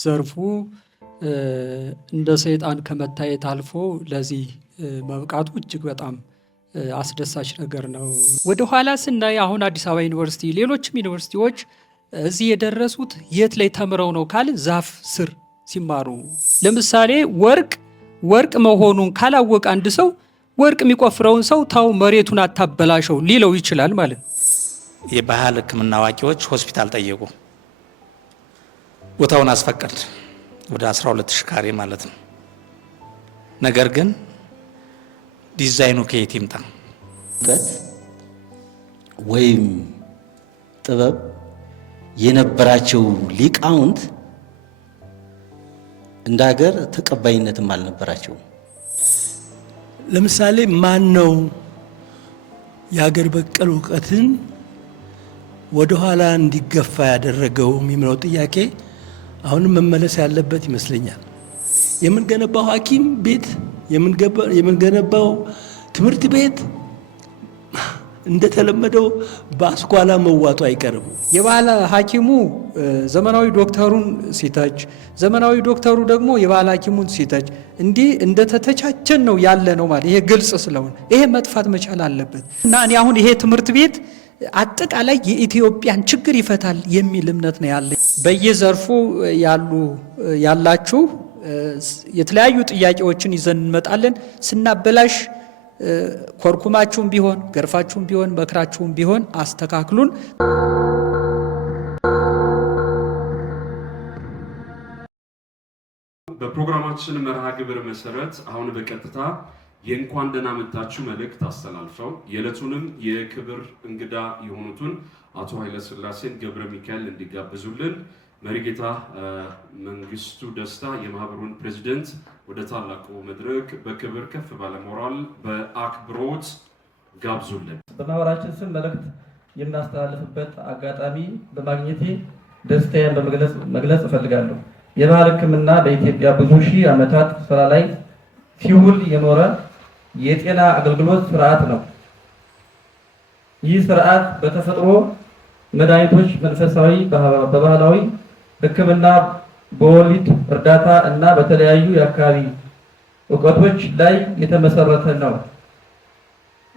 ዘርፉ እንደ ሰይጣን ከመታየት አልፎ ለዚህ መብቃቱ እጅግ በጣም አስደሳች ነገር ነው። ወደ ኋላ ስናይ አሁን አዲስ አበባ ዩኒቨርሲቲ ሌሎችም ዩኒቨርሲቲዎች እዚህ የደረሱት የት ላይ ተምረው ነው ካል ዛፍ ስር ሲማሩ። ለምሳሌ ወርቅ መሆኑን ካላወቀ አንድ ሰው ወርቅ የሚቆፍረውን ሰው ታው መሬቱን አታበላሸው ሊለው ይችላል ማለት ነው። የባህል ሕክምና አዋቂዎች ሆስፒታል ጠየቁ። ቦታውን አስፈቀድ ወደ 12000 ካሬ ማለት ነው። ነገር ግን ዲዛይኑ ከየት ይምጣ? ወይም ጥበብ የነበራቸው ሊቃውንት እንደ ሀገር ተቀባይነትም አልነበራቸው። ለምሳሌ ማን ነው የሀገር በቀል እውቀትን ወደ ኋላ እንዲገፋ ያደረገው የሚለው ጥያቄ አሁንም መመለስ ያለበት ይመስለኛል። የምንገነባው ሐኪም ቤት የምንገነባው ትምህርት ቤት እንደተለመደው በአስኳላ መዋጡ አይቀርም። የባህል ሐኪሙ ዘመናዊ ዶክተሩን ሲተች፣ ዘመናዊ ዶክተሩ ደግሞ የባህል ሐኪሙን ሲተች እንዲህ እንደተተቻቸን ነው ያለ ነው ማለት ይሄ ግልጽ ስለሆነ ይሄ መጥፋት መቻል አለበት እና እኔ አሁን ይሄ ትምህርት ቤት አጠቃላይ የኢትዮጵያን ችግር ይፈታል የሚል እምነት ነው ያለ። በየዘርፉ ያላችሁ የተለያዩ ጥያቄዎችን ይዘን እንመጣለን። ስናበላሽ ኮርኩማችሁም ቢሆን ገርፋችሁም ቢሆን መክራችሁም ቢሆን አስተካክሉን። በፕሮግራማችን መርሃ ግብር መሰረት አሁን በቀጥታ የእንኳን ደህና መጣችሁ መልእክት አስተላልፈው የዕለቱንም የክብር እንግዳ የሆኑትን አቶ ኃይለሥላሴን ገብረ ሚካኤል እንዲጋብዙልን መሪጌታ መንግስቱ ደስታ የማህበሩን ፕሬዝዳንት ወደ ታላቁ መድረክ በክብር ከፍ ባለ ሞራል በአክብሮት ጋብዙልን። በማህበራችን ስም መልእክት የምናስተላልፍበት አጋጣሚ በማግኘቴ ደስታዬን መግለጽ እፈልጋለሁ። የባህል ሕክምና በኢትዮጵያ ብዙ ሺህ ዓመታት ስራ ላይ ሲውል የኖረ የጤና አገልግሎት ስርዓት ነው። ይህ ስርዓት በተፈጥሮ መድኃኒቶች፣ መንፈሳዊ፣ በባህላዊ ሕክምና፣ በወሊድ እርዳታ እና በተለያዩ የአካባቢ እውቀቶች ላይ የተመሰረተ ነው።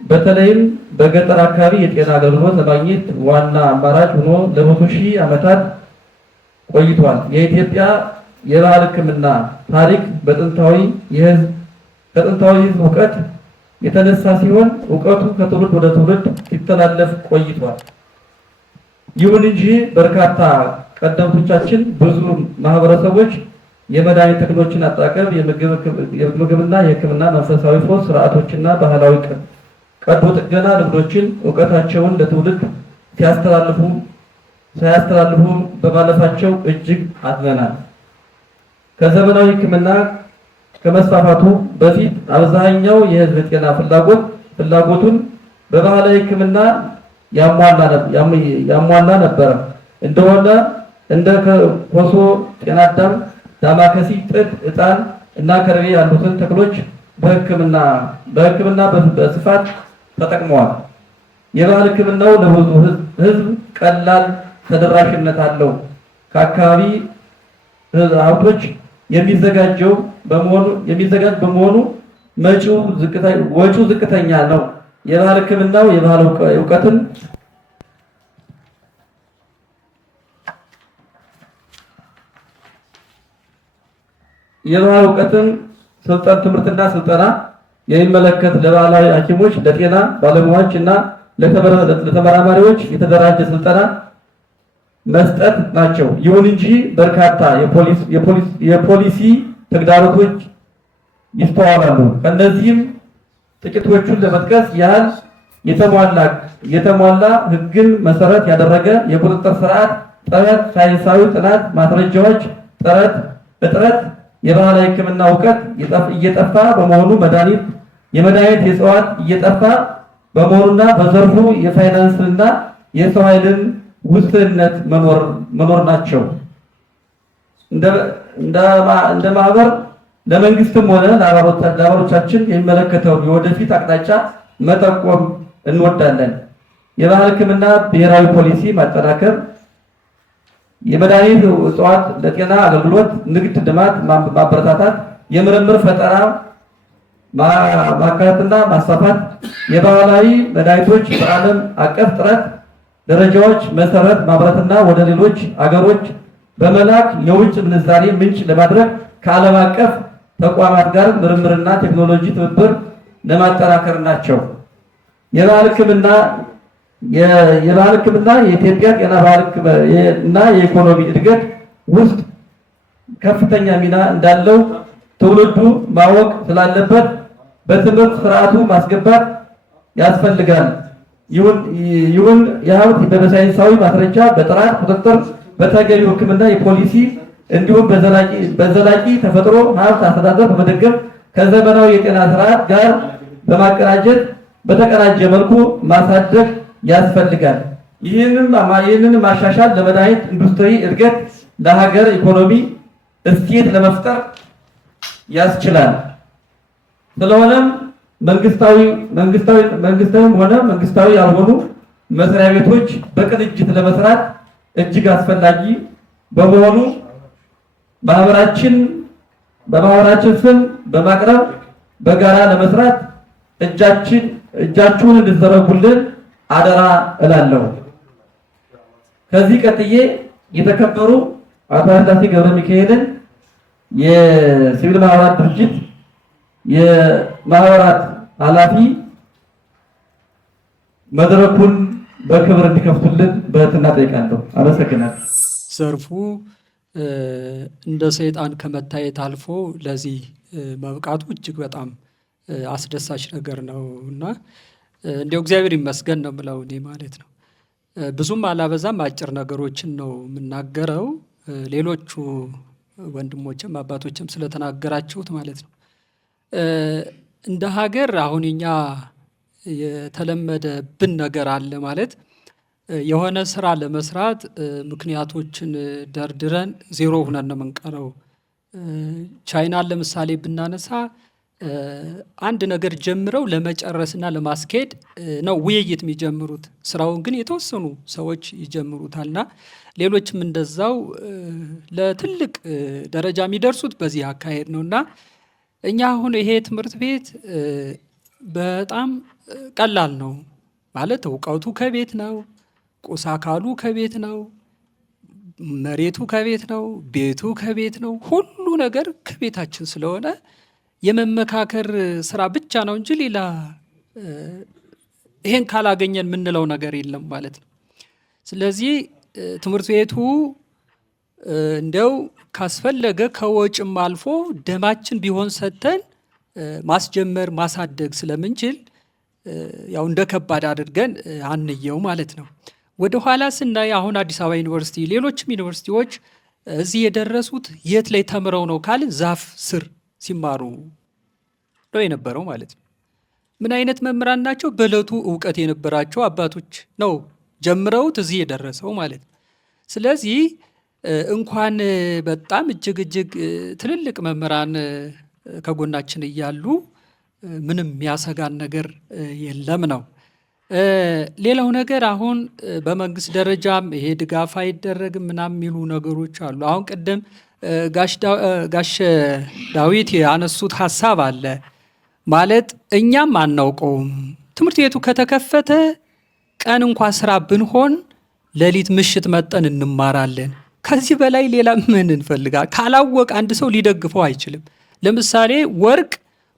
በተለይም በገጠር አካባቢ የጤና አገልግሎት ለማግኘት ዋና አማራጭ ሆኖ ለብዙ ሺህ ዓመታት ቆይቷል። የኢትዮጵያ የባህል ሕክምና ታሪክ በጥንታዊ የህዝብ እውቀት የተነሳ ሲሆን እውቀቱ ከትውልድ ወደ ትውልድ ሲተላለፍ ቆይቷል። ይሁን እንጂ በርካታ ቀደምቶቻችን ብዙ ማህበረሰቦች የመድኃኒት ተክሎችን አጠቃቀም፣ የምግብና የሕክምና መንፈሳዊ ፈውስ ስርዓቶችና ባህላዊ ቀዶ ጥገና ልምዶችን እውቀታቸውን ለትውልድ ሳያስተላልፉ በማለፋቸው እጅግ አዝነናል። ከዘመናዊ ሕክምና ከመስፋፋቱ በፊት አብዛኛው የህዝብ ጤና ፍላጎቱን በባህላዊ ሕክምና ያሟላ ነበር እንደሆነ እንደ ኮሶ፣ ጤና አዳም፣ ዳማከሲ፣ ጥድ፣ ዕጣን እና ከርቤ ያሉትን ተክሎች በሕክምና በስፋት ተጠቅመዋል። የባህል ሕክምናው ለብዙ ህዝብ ቀላል ተደራሽነት አለው። ከአካባቢ ሀብቶች የሚዘጋጅ በመሆኑ ወጪው ዝቅተኛ ነው። የባህል ሕክምናው የባህል እውቀትን ትምህርትና ስልጠና የሚመለከት ለባህላዊ ሐኪሞች፣ ለጤና ባለሙያዎች እና ለተመራማሪዎች የተደራጀ ስልጠና መስጠት ናቸው። ይሁን እንጂ በርካታ የፖሊሲ ተግዳሮቶች ይስተዋላሉ። ከነዚህም ጥቂቶቹን ለመጥቀስ ያህል የተሟላ ሕግን መሰረት ያደረገ የቁጥጥር ስርዓት ጥረት፣ ሳይንሳዊ ጥናት ማስረጃዎች እጥረት፣ የባህላዊ ሕክምና እውቀት እየጠፋ በመሆኑ የመድኃኒት የእጽዋት እየጠፋ በመሆኑና በዘርፉ የፋይናንስና የሰው ኃይልን ውስንነት መኖር ናቸው። እንደ ማህበር ለመንግስትም ሆነ ለአባሎቻችን የሚመለከተው የወደፊት አቅጣጫ መጠቆም እንወዳለን። የባህል ሕክምና ብሔራዊ ፖሊሲ ማጠናከር፣ የመድኃኒት እጽዋት ለጤና አገልግሎት ንግድ ልማት ማበረታታት፣ የምርምር ፈጠራ ማካተትና ማስፋፋት፣ የባህላዊ መድኃኒቶች በዓለም አቀፍ ጥረት ደረጃዎች መሰረት ማምረትና ወደ ሌሎች አገሮች በመላክ የውጭ ምንዛሬ ምንጭ ለማድረግ ከዓለም አቀፍ ተቋማት ጋር ምርምርና ቴክኖሎጂ ትብብር ለማጠናከር ናቸው። የባህል ሕክምና የኢትዮጵያ ጤና ባህል እና የኢኮኖሚ እድገት ውስጥ ከፍተኛ ሚና እንዳለው ትውልዱ ማወቅ ስላለበት በትምህርት ስርዓቱ ማስገባት ያስፈልጋል። ይሁን የሀብት በሳይንሳዊ ማስረጃ በጥራት ቁጥጥር በተገቢው ሕክምና የፖሊሲ እንዲሁም በዘላቂ ተፈጥሮ ሀብት አስተዳደር በመደገፍ ከዘመናዊ የጤና ስርዓት ጋር በማቀናጀት በተቀናጀ መልኩ ማሳደግ ያስፈልጋል። ይህንን ማሻሻል ለመድኃኒት ኢንዱስትሪ እድገት፣ ለሀገር ኢኮኖሚ እሴት ለመፍጠር ያስችላል። ስለሆነም መንግስታዊም ሆነ መንግስታዊ ያልሆኑ መስሪያ ቤቶች በቅንጅት ለመስራት እጅግ አስፈላጊ በመሆኑ በማህበራችን ስም በማቅረብ በጋራ ለመስራት እጃችሁን እንድትዘረጉልን አደራ እላለሁ። ከዚህ ቀጥዬ የተከበሩ አቶ ኃይለሥላሴ ገብረ ሚካኤልን የሲቪል ማህበራት ድርጅት የማህበራት ኃላፊ መድረኩን በክብር እንዲከፍቱልን በትህትና ጠይቃለሁ። አመሰግናለሁ። ዘርፉ እንደ ሰይጣን ከመታየት አልፎ ለዚህ መብቃቱ እጅግ በጣም አስደሳች ነገር ነው እና እንዲያው እግዚአብሔር ይመስገን ነው የምለው እኔ ማለት ነው። ብዙም አላበዛም፣ አጭር ነገሮችን ነው የምናገረው። ሌሎቹ ወንድሞችም አባቶችም ስለተናገራችሁት ማለት ነው። እንደ ሀገር አሁን እኛ የተለመደብን ነገር አለ ማለት የሆነ ስራ ለመስራት ምክንያቶችን ደርድረን ዜሮ ሁነን ነው የምንቀረው። ቻይናን ለምሳሌ ብናነሳ አንድ ነገር ጀምረው ለመጨረስና ለማስኬድ ነው ውይይት የሚጀምሩት። ስራውን ግን የተወሰኑ ሰዎች ይጀምሩታልና ሌሎችም እንደዛው ለትልቅ ደረጃ የሚደርሱት በዚህ አካሄድ ነውና እኛ አሁን ይሄ ትምህርት ቤት በጣም ቀላል ነው ማለት እውቀቱ ከቤት ነው፣ ቁስ አካሉ ከቤት ነው፣ መሬቱ ከቤት ነው፣ ቤቱ ከቤት ነው። ሁሉ ነገር ከቤታችን ስለሆነ የመመካከር ስራ ብቻ ነው እንጂ ሌላ ይሄን ካላገኘን የምንለው ነገር የለም ማለት ነው። ስለዚህ ትምህርት ቤቱ እንደው ካስፈለገ ከወጭም አልፎ ደማችን ቢሆን ሰጥተን ማስጀመር ማሳደግ ስለምንችል ያው እንደ ከባድ አድርገን አንየው ማለት ነው። ወደ ኋላ ስናይ አሁን አዲስ አበባ ዩኒቨርሲቲ፣ ሌሎችም ዩኒቨርሲቲዎች እዚህ የደረሱት የት ላይ ተምረው ነው ካልን ዛፍ ስር ሲማሩ ነው የነበረው ማለት ነው። ምን አይነት መምህራን ናቸው? በዕለቱ እውቀት የነበራቸው አባቶች ነው ጀምረውት እዚህ የደረሰው ማለት ነው። ስለዚህ እንኳን በጣም እጅግ ትልልቅ መምህራን ከጎናችን እያሉ ምንም የሚያሰጋን ነገር የለም ነው። ሌላው ነገር አሁን በመንግስት ደረጃም ይሄ ድጋፍ አይደረግም ምናምን የሚሉ ነገሮች አሉ። አሁን ቅድም ጋሽ ዳዊት ያነሱት ሀሳብ አለ ማለት እኛም አናውቀውም። ትምህርት ቤቱ ከተከፈተ ቀን እንኳ ስራ ብንሆን ሌሊት ምሽት መጠን እንማራለን። ከዚህ በላይ ሌላ ምን እንፈልጋለን? ካላወቀ አንድ ሰው ሊደግፈው አይችልም። ለምሳሌ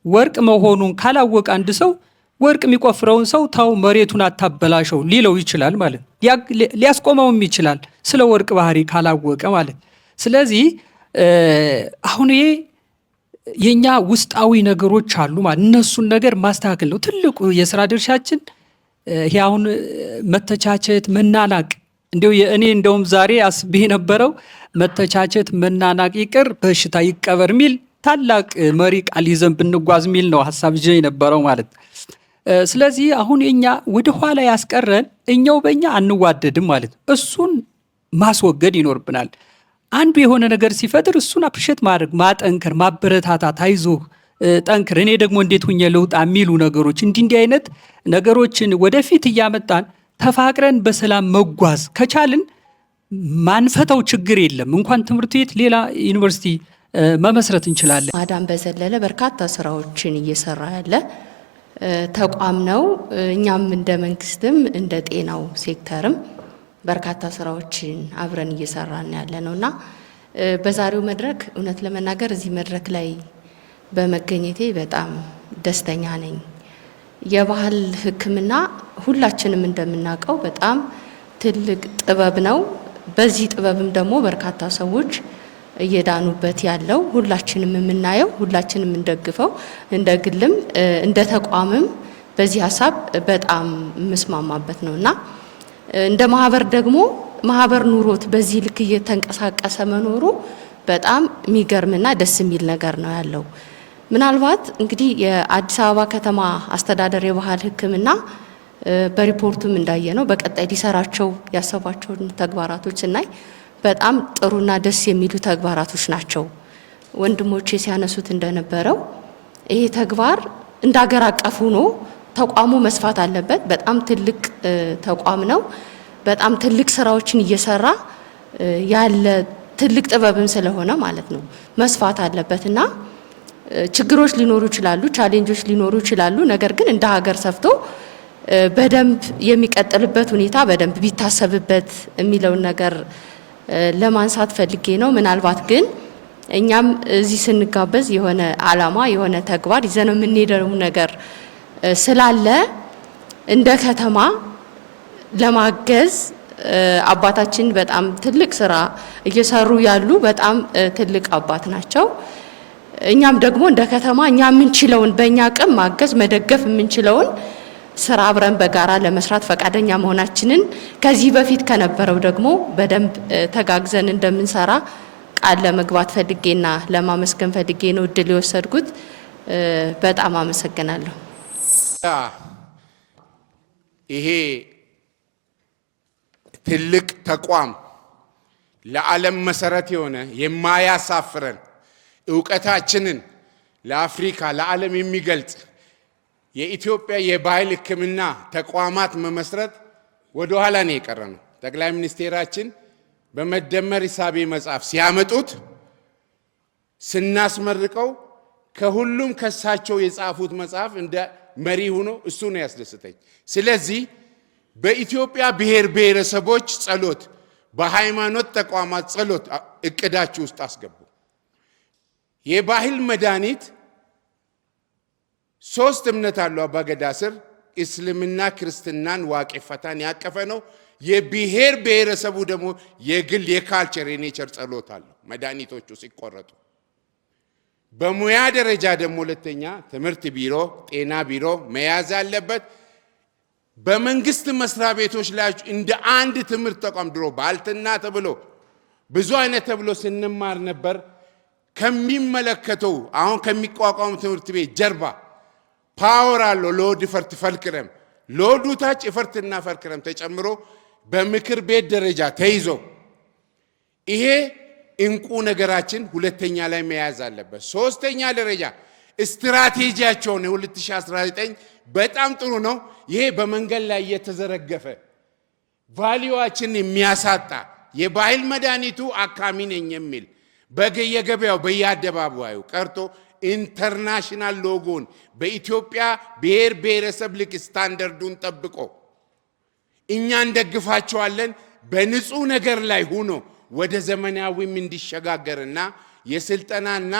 ወርቅ መሆኑን ካላወቀ አንድ ሰው ወርቅ የሚቆፍረውን ሰው ታው መሬቱን አታበላሸው ሊለው ይችላል ማለት ሊያስቆመውም ይችላል፣ ስለ ወርቅ ባህሪ ካላወቀ ማለት። ስለዚህ አሁን ይሄ የኛ ውስጣዊ ነገሮች አሉ ማለት እነሱን ነገር ማስተካከል ነው ትልቁ የስራ ድርሻችን። ይሄ አሁን መተቻቸት፣ መናናቅ እንዲሁ እኔ እንደውም ዛሬ አስቤ የነበረው መተቻቸት መናናቅ ይቅር በሽታ ይቀበር የሚል ታላቅ መሪ ቃል ይዘን ብንጓዝ የሚል ነው ሀሳብ ይዤ የነበረው ማለት። ስለዚህ አሁን የኛ ወደ ኋላ ያስቀረን እኛው በእኛ አንዋደድም ማለት ነው። እሱን ማስወገድ ይኖርብናል። አንዱ የሆነ ነገር ሲፈጥር እሱን አፕሪሼት ማድረግ፣ ማጠንከር፣ ማበረታታት፣ አይዞህ ጠንክር፣ እኔ ደግሞ እንዴት ሁኜ ልውጣ የሚሉ ነገሮች እንዲህ አይነት ነገሮችን ወደፊት እያመጣን ተፋቅረን በሰላም መጓዝ ከቻልን ማንፈታው ችግር የለም። እንኳን ትምህርት ቤት ሌላ ዩኒቨርሲቲ መመስረት እንችላለን። ማዳን በዘለለ በርካታ ስራዎችን እየሰራ ያለ ተቋም ነው። እኛም እንደ መንግስትም እንደ ጤናው ሴክተርም በርካታ ስራዎችን አብረን እየሰራን ያለ ነውና በዛሬው መድረክ እውነት ለመናገር እዚህ መድረክ ላይ በመገኘቴ በጣም ደስተኛ ነኝ። የባህል ሕክምና ሁላችንም እንደምናውቀው በጣም ትልቅ ጥበብ ነው። በዚህ ጥበብም ደግሞ በርካታ ሰዎች እየዳኑበት ያለው ሁላችንም የምናየው ሁላችንም እንደግፈው እንደ ግልም እንደ ተቋምም በዚህ ሀሳብ በጣም መስማማበት ነውና እንደ ማህበር ደግሞ ማህበር ኑሮት በዚህ ልክ እየተንቀሳቀሰ መኖሩ በጣም የሚገርምና ደስ የሚል ነገር ነው ያለው። ምናልባት እንግዲህ የአዲስ አበባ ከተማ አስተዳደር የባህል ሕክምና በሪፖርቱም እንዳየነው በቀጣይ ሊሰራቸው ያሰባቸውን ተግባራቶች ስናይ በጣም ጥሩና ደስ የሚሉ ተግባራቶች ናቸው። ወንድሞቼ ሲያነሱት እንደነበረው ይሄ ተግባር እንደ ሀገር አቀፍ ሆኖ ተቋሙ መስፋት አለበት። በጣም ትልቅ ተቋም ነው። በጣም ትልቅ ስራዎችን እየሰራ ያለ ትልቅ ጥበብም ስለሆነ ማለት ነው መስፋት አለበትና ችግሮች ሊኖሩ ይችላሉ፣ ቻሌንጆች ሊኖሩ ይችላሉ። ነገር ግን እንደ ሀገር ሰፍቶ በደንብ የሚቀጥልበት ሁኔታ በደንብ ቢታሰብበት የሚለውን ነገር ለማንሳት ፈልጌ ነው። ምናልባት ግን እኛም እዚህ ስንጋበዝ የሆነ አላማ የሆነ ተግባር ይዘን የምንሄደው ነገር ስላለ እንደ ከተማ ለማገዝ አባታችን በጣም ትልቅ ስራ እየሰሩ ያሉ በጣም ትልቅ አባት ናቸው። እኛም ደግሞ እንደ ከተማ እኛ የምንችለውን በእኛ አቅም ማገዝ መደገፍ የምንችለውን ስራ አብረን በጋራ ለመስራት ፈቃደኛ መሆናችንን ከዚህ በፊት ከነበረው ደግሞ በደንብ ተጋግዘን እንደምንሰራ ቃል ለመግባት ፈልጌና ለማመስገን ፈልጌ ነው እድል የወሰድኩት። በጣም አመሰግናለሁ። ይሄ ትልቅ ተቋም ለዓለም መሰረት የሆነ የማያሳፍረን ዕውቀታችንን ለአፍሪካ ለዓለም የሚገልጽ የኢትዮጵያ የባህል ሕክምና ተቋማት መመስረት ወደ ኋላ ነው የቀረ ነው። ጠቅላይ ሚኒስቴራችን በመደመር ሂሳቤ መጽሐፍ ሲያመጡት ስናስመርቀው ከሁሉም ከሳቸው የጻፉት መጽሐፍ እንደ መሪ ሆኖ እሱ ነው ያስደስተኝ። ስለዚህ በኢትዮጵያ ብሔር ብሔረሰቦች ጸሎት፣ በሃይማኖት ተቋማት ጸሎት እቅዳችሁ ውስጥ አስገቡ። የባህል መድኃኒት ሶስት እምነት አለው አባገዳ ስር እስልምና፣ ክርስትናን፣ ዋቄ ፈታን ያቀፈ ነው። የብሔር ብሔረሰቡ ደግሞ የግል የካልቸር የኔቸር ጸሎት አለው መድኃኒቶቹ ሲቆረጡ። በሙያ ደረጃ ደግሞ ሁለተኛ ትምህርት ቢሮ፣ ጤና ቢሮ መያዝ ያለበት በመንግስት መስሪያ ቤቶች ላይ እንደ አንድ ትምህርት ተቋም ድሮ ባልትና ተብሎ ብዙ አይነት ተብሎ ስንማር ነበር። ከሚመለከተው አሁን ከሚቋቋሙ ትምህርት ቤት ጀርባ ፓወር አለው ሎድ ፈርት ፈልክረም ሎዱ ታች ፈርትና ፈልክረም ተጨምሮ በምክር ቤት ደረጃ ተይዞ ይሄ እንቁ ነገራችን ሁለተኛ ላይ መያዝ አለበት። ሶስተኛ ደረጃ ስትራቴጂያቸው ነው 2019 በጣም ጥሩ ነው። ይሄ በመንገድ ላይ የተዘረገፈ ቫልዩዋችን የሚያሳጣ የባህል መድኃኒቱ አካሚ ነኝ የሚል በየገበያው በየአደባባዩ ቀርቶ ኢንተርናሽናል ሎጎን በኢትዮጵያ ብሔር ብሔረሰብ ልክ ስታንዳርዱን ጠብቆ እኛ እንደግፋቸዋለን በንጹህ ነገር ላይ ሆኖ ወደ ዘመናዊም እንዲሸጋገርና የስልጠናና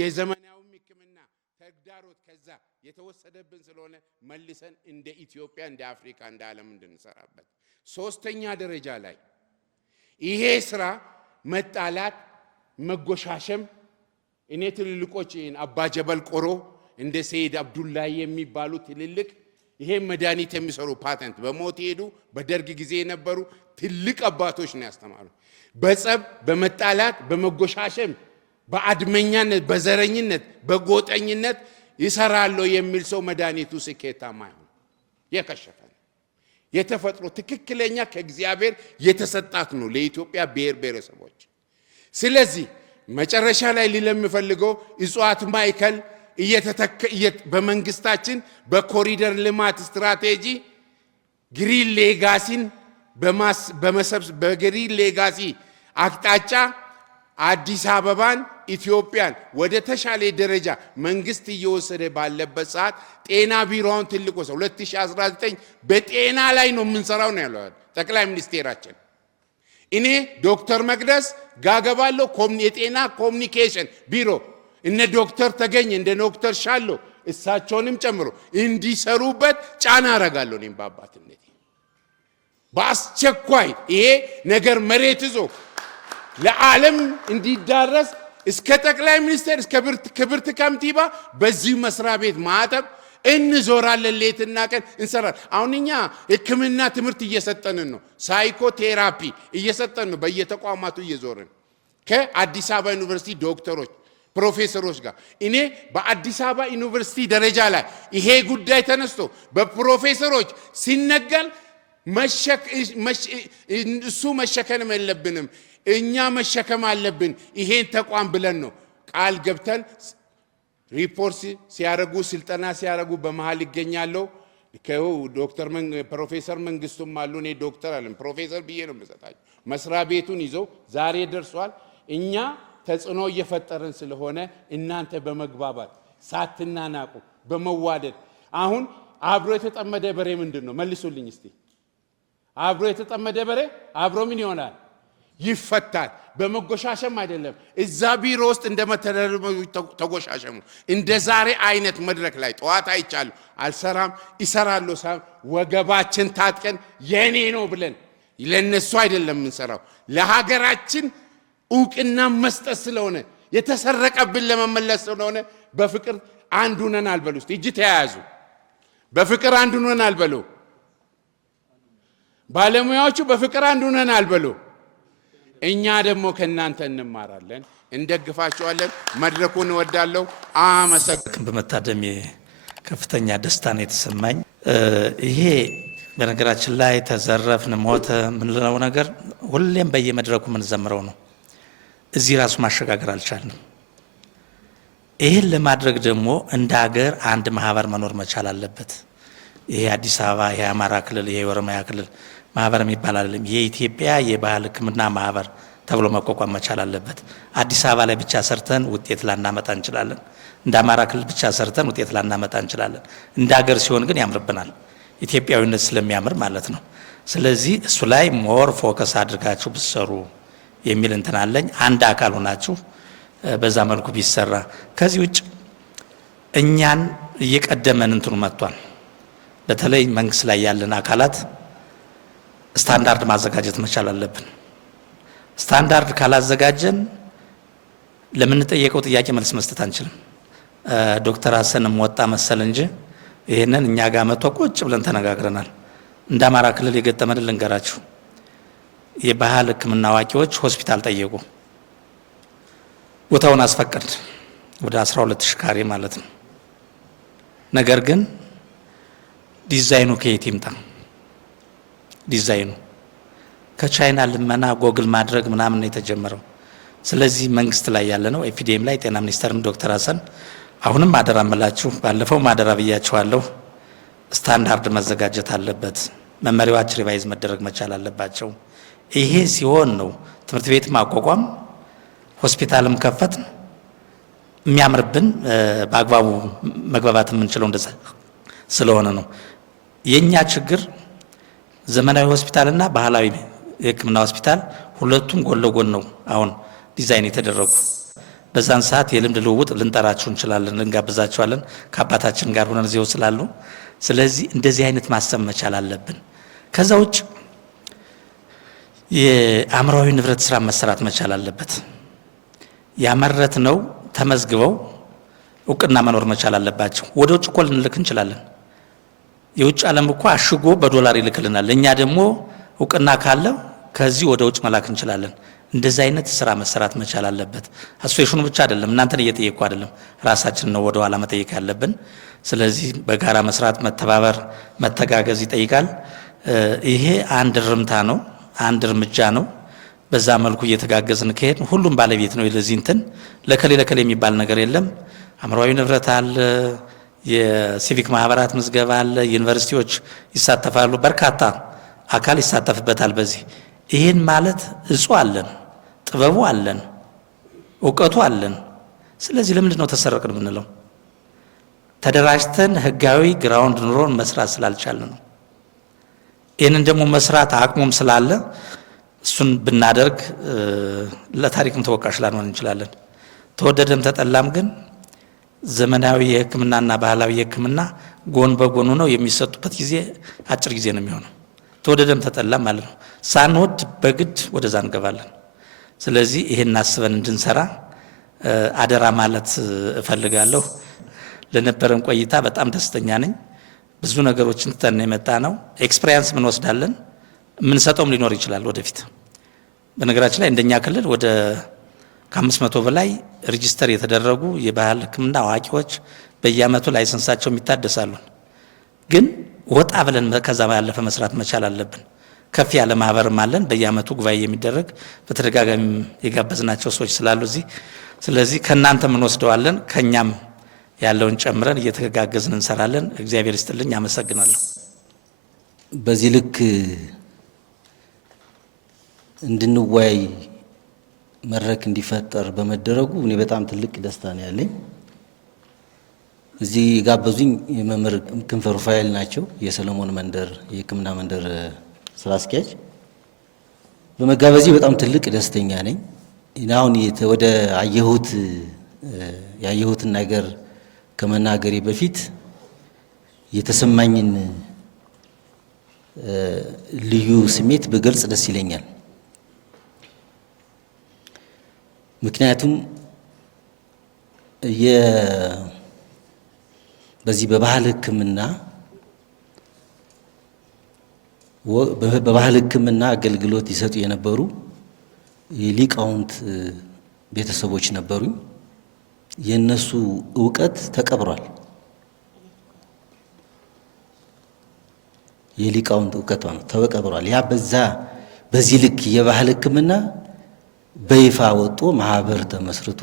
የዘመናዊ ሕክምና ተግዳሮት ከዛ የተወሰደብን ስለሆነ መልሰን እንደ ኢትዮጵያ እንደ አፍሪካ እንደ ዓለም እንድንሰራበት። ሶስተኛ ደረጃ ላይ ይሄ ስራ መጣላት መጎሻሸም እኔ ትልልቆች አባ ጀበል ቆሮ እንደ ሰይድ አብዱላህ የሚባሉ ትልልቅ ይሄ መድኃኒት የሚሰሩ ፓተንት በሞት ሄዱ በደርግ ጊዜ የነበሩ ትልቅ አባቶች ነው ያስተማሩ። በጸብ በመጣላት በመጎሻሸም በአድመኛነት በዘረኝነት በጎጠኝነት ይሰራል የሚል ሰው መድኃኒቱ ስኬታማ አይሆን የከሸፈ ነው። የተፈጥሮ ትክክለኛ ከእግዚአብሔር የተሰጣት ነው ለኢትዮጵያ ብሔር ብሔረሰቦች። ስለዚህ መጨረሻ ላይ ሊለምፈልገው እጽዋት ማዕከል በመንግስታችን በኮሪደር ልማት ስትራቴጂ ግሪን ሌጋሲን በግሪን ሌጋሲ አቅጣጫ አዲስ አበባን ኢትዮጵያን ወደ ተሻለ ደረጃ መንግስት እየወሰደ ባለበት ሰዓት ጤና ቢሮውን ትልቁ ሰው 2019 በጤና ላይ ነው የምንሰራው ነው ያለው ጠቅላይ ሚኒስቴራችን። እኔ ዶክተር መቅደስ ጋገባለው የጤና ኮሚኒኬሽን ቢሮ እነ ዶክተር ተገኝ እንደ ዶክተር ሻሎ እሳቸውንም ጨምሮ እንዲሰሩበት ጫና አረጋለሁ። እኔም በአባትነቴ በአስቸኳይ ይሄ ነገር መሬት ይዞ ለዓለም እንዲዳረስ እስከ ጠቅላይ ሚኒስቴር እስከ ክብርት ከንቲባ በዚህ መስሪያ ቤት ማዕተብ እንዞራለን፣ ሌትና ቀን እንሰራለን። አሁን እኛ ሕክምና ትምህርት እየሰጠን ነው፣ ሳይኮቴራፒ እየሰጠን ነው። በየተቋማቱ እየዞርን ከአዲስ አበባ ዩኒቨርሲቲ ዶክተሮች ፕሮፌሰሮች ጋር እኔ በአዲስ አበባ ዩኒቨርሲቲ ደረጃ ላይ ይሄ ጉዳይ ተነስቶ በፕሮፌሰሮች ሲነገር እሱ መሸከም የለብንም እኛ መሸከም አለብን ይሄን ተቋም ብለን ነው ቃል ገብተን ሪፖርት ሲያረጉ ስልጠና ሲያረጉ በመሃል ይገኛለሁ። ዶክተር ፕሮፌሰር መንግስቱም አሉ። እኔ ዶክተር አለም ፕሮፌሰር ብዬ ነው የምሰጣቸው። መስሪያ ቤቱን ይዘው ዛሬ ደርሷል። እኛ ተጽዕኖ እየፈጠርን ስለሆነ እናንተ በመግባባት ሳትናናቁ በመዋደድ አሁን አብሮ የተጠመደ በሬ ምንድን ነው? መልሱልኝ እስቲ። አብሮ የተጠመደ በሬ አብሮ ምን ይሆናል? ይፈታል። በመጎሻሸም አይደለም። እዛ ቢሮ ውስጥ እንደመተደረጉ ተጎሻሸሙ። እንደ ዛሬ አይነት መድረክ ላይ ጠዋት አይቻለሁ። አልሰራም ይሰራለሁ ሳይሆን ወገባችን ታጥቀን የኔ ነው ብለን ለነሱ አይደለም የምንሰራው ለሀገራችን እውቅና መስጠት ስለሆነ የተሰረቀብን ለመመለስ ስለሆነ በፍቅር አንድ ሆነን አልበሉ። እስቲ እጅ ተያያዙ። በፍቅር አንድ ሆነን አልበሉ። ባለሙያዎቹ በፍቅር አንድ ሆነን አልበሉ። እኛ ደግሞ ከእናንተ እንማራለን፣ እንደግፋቸዋለን። መድረኩን እወዳለሁ። አመሰግናለሁ። በመታደሜ ከፍተኛ ደስታ ነው የተሰማኝ። ይሄ በነገራችን ላይ ተዘረፍን፣ ሞተ ምንለው ነገር ሁሌም በየመድረኩ የምንዘምረው ነው። እዚህ ራሱ ማሸጋገር አልቻልንም። ይህን ለማድረግ ደግሞ እንደ ሀገር አንድ ማህበር መኖር መቻል አለበት። ይሄ አዲስ አበባ፣ ይሄ አማራ ክልል፣ ይሄ ኦሮሚያ ክልል ማህበር የሚባል አይደለም። የኢትዮጵያ የባህል ሕክምና ማህበር ተብሎ መቋቋም መቻል አለበት። አዲስ አበባ ላይ ብቻ ሰርተን ውጤት ላናመጣ እንችላለን። እንደ አማራ ክልል ብቻ ሰርተን ውጤት ላናመጣ እንችላለን። እንደ ሀገር ሲሆን ግን ያምርብናል፣ ኢትዮጵያዊነት ስለሚያምር ማለት ነው። ስለዚህ እሱ ላይ ሞር ፎከስ አድርጋችሁ ብትሰሩ የሚል እንትን አለኝ። አንድ አካል ሆናችሁ በዛ መልኩ ቢሰራ። ከዚህ ውጭ እኛን እየቀደመን እንትኑ መጥቷል። በተለይ መንግስት ላይ ያለን አካላት ስታንዳርድ ማዘጋጀት መቻል አለብን። ስታንዳርድ ካላዘጋጀን ለምንጠየቀው ጥያቄ መልስ መስጠት አንችልም። ዶክተር ሀሰንም ወጣ መሰል እንጂ ይህንን እኛ ጋር መጥቶ ቁጭ ብለን ተነጋግረናል። እንደ አማራ ክልል የገጠመን ልንገራችሁ። የባህል ሕክምና አዋቂዎች ሆስፒታል ጠየቁ። ቦታውን አስፈቀድ ወደ 12000 ካሬ ማለት ነው። ነገር ግን ዲዛይኑ ከየት ይምጣ? ዲዛይኑ ከቻይና ልመና ጎግል ማድረግ ምናምን ነው የተጀመረው። ስለዚህ መንግስት ላይ ያለ ነው ኤፒዲኤም ላይ ጤና ሚኒስተርም ዶክተር ሀሰን አሁንም አደራ መላችሁ፣ ባለፈው አደራ ብያችኋለሁ። ስታንዳርድ መዘጋጀት አለበት። መመሪያዎች ሪቫይዝ መደረግ መቻል አለባቸው። ይሄ ሲሆን ነው ትምህርት ቤት ማቋቋም ሆስፒታልም ከፈት የሚያምርብን በአግባቡ መግባባት የምንችለው እንደዛ ስለሆነ ነው። የኛ ችግር ዘመናዊ ሆስፒታልና ባህላዊ የሕክምና ሆስፒታል ሁለቱም ጎን ለጎን ነው አሁን ዲዛይን የተደረጉ። በዛን ሰዓት የልምድ ልውውጥ ልንጠራችሁ እንችላለን፣ ልንጋብዛችኋለን ከአባታችን ጋር ሆነን እዚሁ ስላሉ። ስለዚህ እንደዚህ አይነት ማሰብ መቻል አለብን። ከዛ ውጭ የአእምሯዊ ንብረት ስራ መሰራት መቻል አለበት። ያመረት ነው ተመዝግበው እውቅና መኖር መቻል አለባቸው። ወደ ውጭ እኮ ልንልክ እንችላለን። የውጭ ዓለም እኮ አሽጎ በዶላር ይልክልናል። እኛ ደግሞ እውቅና ካለ ከዚህ ወደ ውጭ መላክ እንችላለን። እንደዚህ አይነት ስራ መሰራት መቻል አለበት። አሶሲዬሽኑ ብቻ አይደለም፣ እናንተን እየጠየቁ አይደለም፣ ራሳችን ነው ወደ ኋላ መጠየቅ ያለብን። ስለዚህ በጋራ መስራት፣ መተባበር፣ መተጋገዝ ይጠይቃል። ይሄ አንድ እርምታ ነው፣ አንድ እርምጃ ነው። በዛ መልኩ እየተጋገዝን ከሄድ ሁሉም ባለቤት ነው። ለዚህ እንትን ለከሌ የሚባል ነገር የለም። አእምሯዊ ንብረት አለ፣ የሲቪክ ማህበራት ምዝገባ አለ፣ ዩኒቨርሲቲዎች ይሳተፋሉ። በርካታ አካል ይሳተፍበታል። በዚህ ይህን ማለት እጹ አለን፣ ጥበቡ አለን፣ እውቀቱ አለን። ስለዚህ ለምንድን ነው ተሰረቅን ብንለው? ተደራጅተን ህጋዊ ግራውንድ ኑሮን መስራት ስላልቻልን ነው። ይህንን ደግሞ መስራት አቅሙም ስላለ እሱን ብናደርግ ለታሪክም ተወቃሽ ላንሆን እንችላለን። ተወደደም ተጠላም ግን ዘመናዊ የሕክምናና ባህላዊ የሕክምና ጎን በጎኑ ነው የሚሰጡበት ጊዜ አጭር ጊዜ ነው የሚሆነው። ተወደደም ተጠላም ማለት ነው። ሳንወድ በግድ ወደዛ እንገባለን። ስለዚህ ይሄን አስበን እንድንሰራ አደራ ማለት እፈልጋለሁ። ለነበረን ቆይታ በጣም ደስተኛ ነኝ። ብዙ ነገሮችን ተነ የመጣ ነው። ኤክስፒሪየንስ ምን ወስዳለን፣ ምን ሰጠውም ሊኖር ይችላል ወደፊት። በነገራችን ላይ እንደኛ ክልል ወደ ከ500 በላይ ሬጂስተር የተደረጉ የባህል ሕክምና አዋቂዎች በየአመቱ ላይሰንሳቸው የሚታደሳሉ። ግን ወጣ ብለን ከዛ ያለፈ መስራት መቻል አለብን። ከፍ ያለ ማህበርም አለን በየአመቱ ጉባኤ የሚደረግ በተደጋጋሚ የጋበዝናቸው ሰዎች ስላሉ እዚህ። ስለዚህ ከናንተ ምን ወስደዋለን፣ ከኛም ያለውን ጨምረን እየተጋገዝን እንሰራለን። እግዚአብሔር ይስጥልኝ፣ አመሰግናለሁ። በዚህ ልክ እንድንወያይ መድረክ እንዲፈጠር በመደረጉ እኔ በጣም ትልቅ ደስታ ነው ያለኝ። እዚህ ጋበዙኝ የመምህር ክንፈ ሩፋኤል ናቸው፣ የሰለሞን መንደር የሕክምና መንደር ስራ አስኪያጅ። በመጋበዜ በጣም ትልቅ ደስተኛ ነኝ። አሁን ወደ ያየሁትን ነገር ከመናገሬ በፊት የተሰማኝን ልዩ ስሜት በግልጽ ደስ ይለኛል። ምክንያቱም በዚህ በባህል ሕክምና አገልግሎት ይሰጡ የነበሩ የሊቃውንት ቤተሰቦች ነበሩኝ። የነሱ ዕውቀት ተቀብሯል። የሊቃውንት ዕውቀት ተቀብሯል። ያ በዚህ ልክ የባህል ሕክምና በይፋ ወጥቶ ማህበር ተመስርቶ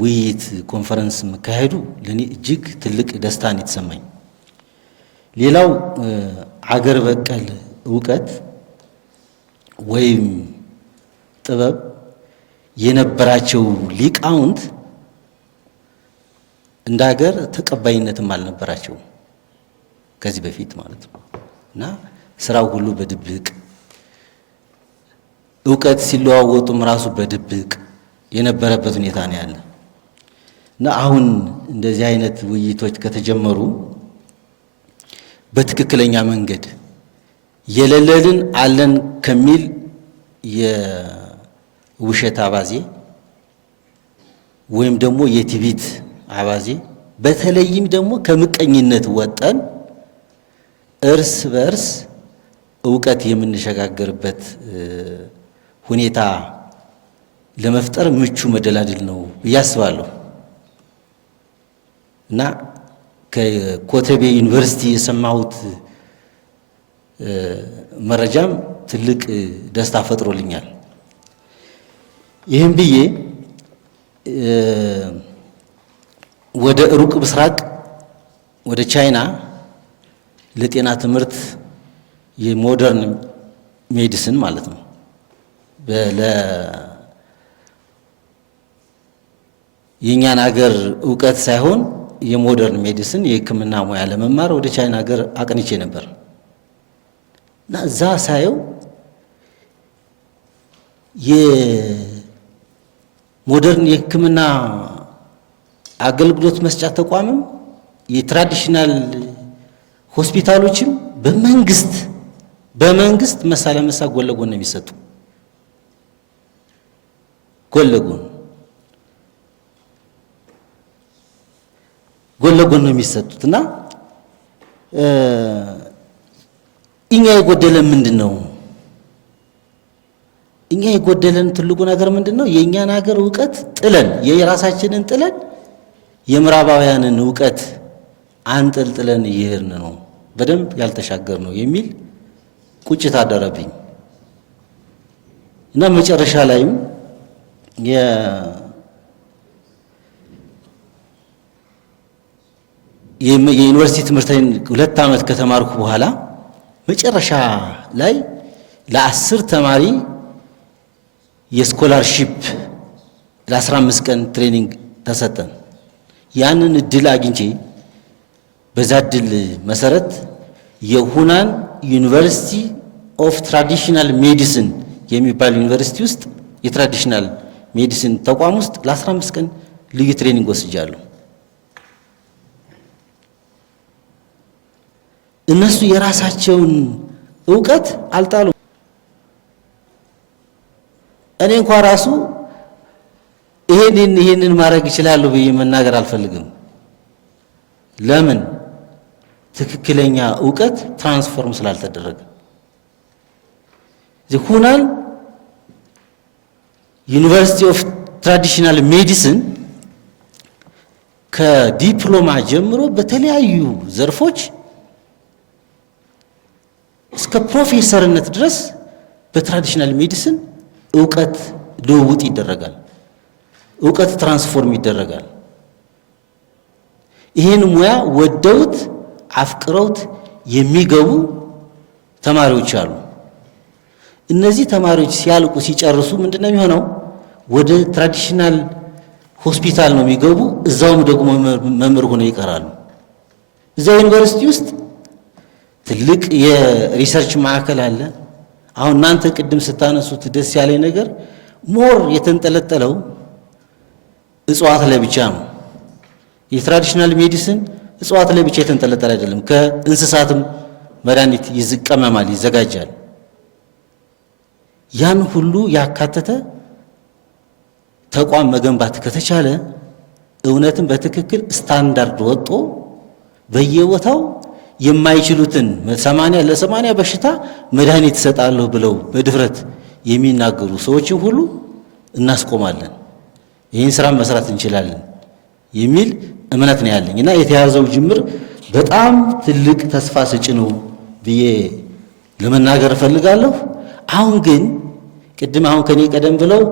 ውይይት ኮንፈረንስ መካሄዱ ለኔ እጅግ ትልቅ ደስታን የተሰማኝ። ሌላው አገር በቀል ዕውቀት ወይም ጥበብ የነበራቸው ሊቃውንት እንደ ሀገር ተቀባይነትም አልነበራቸው ከዚህ በፊት ማለት ነው። እና ስራው ሁሉ በድብቅ ዕውቀት ሲለዋወጡም ራሱ በድብቅ የነበረበት ሁኔታ ነው ያለ እና አሁን እንደዚህ አይነት ውይይቶች ከተጀመሩ በትክክለኛ መንገድ የሌለልን አለን ከሚል የውሸት አባዜ ወይም ደግሞ የትዕቢት አባዜ በተለይም ደግሞ ከምቀኝነት ወጠን እርስ በርስ ዕውቀት የምንሸጋገርበት ሁኔታ ለመፍጠር ምቹ መደላድል ነው ብዬ አስባለሁ። እና ከኮተቤ ዩኒቨርሲቲ የሰማሁት መረጃም ትልቅ ደስታ ፈጥሮልኛል። ይህም ብዬ ወደ ሩቅ ምስራቅ ወደ ቻይና ለጤና ትምህርት የሞደርን ሜዲሲን ማለት ነው የኛን ሀገር ዕውቀት ሳይሆን የሞደርን ሜዲሲን የሕክምና ሙያ ለመማር ወደ ቻይና ሀገር አቅንቼ ነበር እና እዛ ሳየው የሞደርን የሕክምና አገልግሎት መስጫ ተቋምም የትራዲሽናል ሆስፒታሎችም በመንግስት መሳ ለመሳ ጎን ለጎን ነው የሚሰጡ። ጎን ለጎን ነው የሚሰጡት እና እኛ የጎደለን ምንድን ነው? እኛ የጎደለን ትልቁ ነገር ምንድን ነው? የእኛን ሀገር ዕውቀት ጥለን የራሳችንን ጥለን የምዕራባውያንን ዕውቀት አንጠልጥለን እየሄድን ነው፣ በደንብ ያልተሻገር ነው የሚል ቁጭት አደረብኝ እና መጨረሻ ላይም የዩኒቨርሲቲ ትምህርቴን 2 ዓመት ከተማርኩ በኋላ መጨረሻ ላይ ለ10 ተማሪ የስኮላርሺፕ ለ15 ቀን ትሬኒንግ ተሰጠን። ያንን እድል አግኝቼ በዛ እድል መሰረት የሁናን ዩኒቨርሲቲ ኦፍ ትራዲሽናል ሜዲሲን የሚባል ዩኒቨርሲቲ ውስጥ የትራዲሽናል ሜዲሲን ተቋም ውስጥ ለ15 ቀን ልዩ ትሬኒንግ ወስጃለሁ። እነሱ የራሳቸውን ዕውቀት አልጣሉ። እኔ እንኳን ራሱ ይሄንን ማድረግ ይችላል ብዬ መናገር አልፈልግም። ለምን? ትክክለኛ ዕውቀት ትራንስፎርም ስላልተደረገ። ሁናን ዩኒቨርሲቲ ኦፍ ትራዲሽናል ሜዲሲን ከዲፕሎማ ጀምሮ በተለያዩ ዘርፎች እስከ ፕሮፌሰርነት ድረስ በትራዲሽናል ሜዲሲን ዕውቀት ልውውጥ ይደረጋል። ዕውቀት ትራንስፎርም ይደረጋል። ይህን ሙያ ወደውት አፍቅረውት የሚገቡ ተማሪዎች አሉ። እነዚህ ተማሪዎች ሲያልቁ ሲጨርሱ ምንድነው የሚሆነው? ወደ ትራዲሽናል ሆስፒታል ነው የሚገቡ። እዛውም ደግሞ መምህር ሆነው ይቀራሉ። እዛ ዩኒቨርሲቲ ውስጥ ትልቅ የሪሰርች ማዕከል አለ። አሁን እናንተ ቅድም ስታነሱት ደስ ያለኝ ነገር ሞር የተንጠለጠለው እጽዋት ላይ ብቻ ነው። የትራዲሽናል ሜዲሲን እጽዋት ላይ ብቻ የተንጠለጠለ አይደለም። ከእንስሳትም መድኃኒት ይቀመማል፣ ይዘጋጃል። ያን ሁሉ ያካተተ ተቋም መገንባት ከተቻለ እውነትም በትክክል ስታንዳርድ ወጥቶ በየቦታው የማይችሉትን 80 በሽታ መድኃኒት ይሰጣለሁ ብለው በድፍረት የሚናገሩ ሰዎችን ሁሉ እናስቆማለን። ይህን ስራ መስራት እንችላለን የሚል እምነት ነው ያለኝ እና የተያዘው ጅምር በጣም ትልቅ ተስፋ ሰጪ ነው ብዬ ለመናገር እፈልጋለሁ። አሁን ግን አሁን ከኔ ቀደም ብለው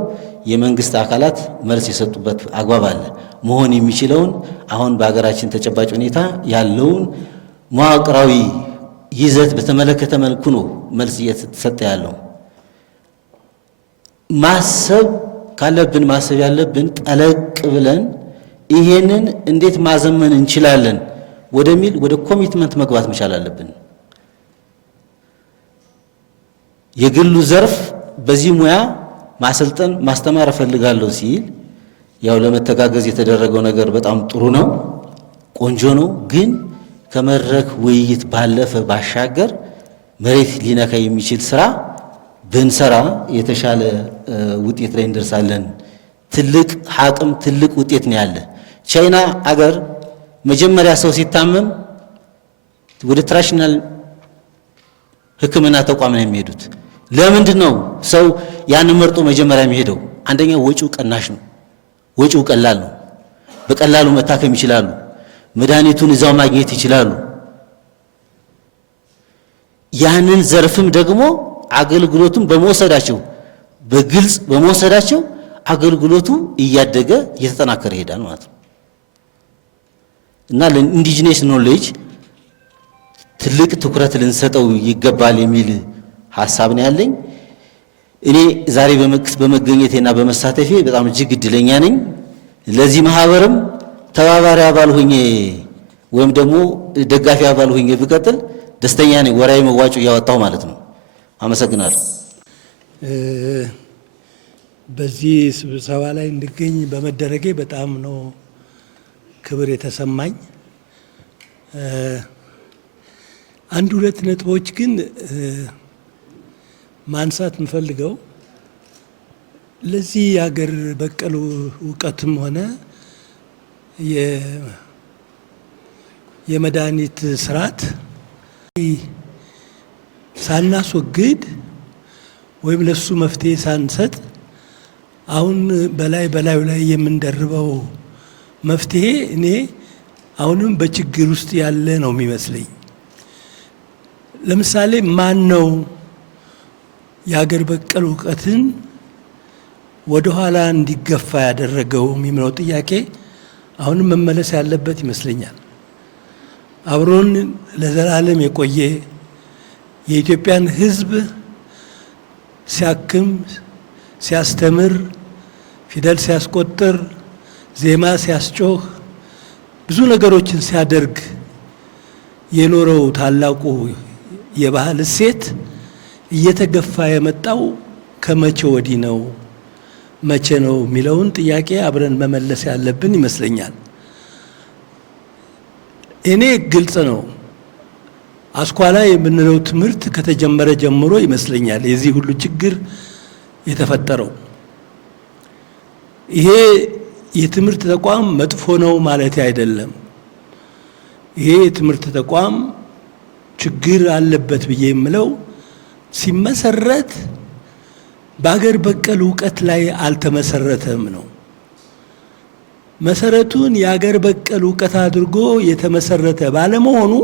የመንግስት አካላት መልስ የሰጡበት አግባብ አለ። መሆን የሚችለውን አሁን በሀገራችን ተጨባጭ ሁኔታ ያለውን መዋቅራዊ ይዘት በተመለከተ መልኩ ነው መልስ እየተሰጠ ያለው። ማሰብ ካለብን ማሰብ ያለብን ጠለቅ ብለን ይሄንን እንዴት ማዘመን እንችላለን ወደሚል ወደ ኮሚትመንት መግባት መቻል አለብን። የግሉ ዘርፍ በዚህ ሙያ ማሰልጠን ማስተማር እፈልጋለሁ ሲል ያው ለመተጋገዝ የተደረገው ነገር በጣም ጥሩ ነው፣ ቆንጆ ነው። ግን ከመድረክ ውይይት ባለፈ ባሻገር መሬት ሊነካ የሚችል ስራ ብንሰራ የተሻለ ውጤት ላይ እንደርሳለን። ትልቅ አቅም ትልቅ ውጤት ነው ያለ። ቻይና አገር መጀመሪያ ሰው ሲታመም ወደ ትራዲሽናል ሕክምና ተቋም ነው የሚሄዱት። ለምንድን ነው ሰው ያንን መርጦ መጀመሪያ የሚሄደው? አንደኛ ወጪው ቀናሽ ነው፣ ወጪው ቀላል ነው። በቀላሉ መታከም ይችላሉ። መድኃኒቱን እዛው ማግኘት ይችላሉ። ያንን ዘርፍም ደግሞ አገልግሎቱን በመወሰዳቸው በግልጽ በመወሰዳቸው አገልግሎቱ እያደገ እየተጠናከረ ይሄዳል ማለት ነው እና ለኢንዲጂነስ ኖሌጅ ትልቅ ትኩረት ልንሰጠው ይገባል የሚል ሐሳብ ነው ያለኝ። እኔ ዛሬ በመገኘቴና በመሳተፌ በጣም እጅግ እድለኛ ነኝ። ለዚህ ማህበርም ተባባሪ አባል ሆኜ ወይም ደግሞ ደጋፊ አባል ሆኜ ብቀጥል ደስተኛ ነኝ። ወራዊ መዋጮ እያወጣሁ ማለት ነው። አመሰግናለሁ። በዚህ ስብሰባ ላይ እንድገኝ በመደረጌ በጣም ነው ክብር የተሰማኝ። አንድ ሁለት ነጥቦች ግን ማንሳት እንፈልገው ለዚህ የሀገር በቀል እውቀትም ሆነ የመድኃኒት ስርዓት ሳናስወግድ ወይም ለሱ መፍትሄ ሳንሰጥ አሁን በላዩ ላይ የምንደርበው መፍትሄ እኔ አሁንም በችግር ውስጥ ያለ ነው የሚመስለኝ። ለምሳሌ ማን ነው የሀገር በቀል እውቀትን ወደ ኋላ እንዲገፋ ያደረገው የሚለው ጥያቄ አሁንም መመለስ ያለበት ይመስለኛል። አብሮን ለዘላለም የቆየ የኢትዮጵያን ሕዝብ ሲያክም፣ ሲያስተምር፣ ፊደል ሲያስቆጥር፣ ዜማ ሲያስጮህ፣ ብዙ ነገሮችን ሲያደርግ የኖረው ታላቁ የባህል እሴት እየተገፋ የመጣው ከመቼ ወዲህ ነው? መቼ ነው የሚለውን ጥያቄ አብረን መመለስ ያለብን ይመስለኛል። እኔ ግልጽ ነው፣ አስኳላ የምንለው ትምህርት ከተጀመረ ጀምሮ ይመስለኛል የዚህ ሁሉ ችግር የተፈጠረው። ይሄ የትምህርት ተቋም መጥፎ ነው ማለት አይደለም። ይሄ የትምህርት ተቋም ችግር አለበት ብዬ የምለው ሲመሰረት በአገር በቀል እውቀት ላይ አልተመሰረተም ነው። መሰረቱን የአገር በቀል እውቀት አድርጎ የተመሰረተ ባለመሆኑ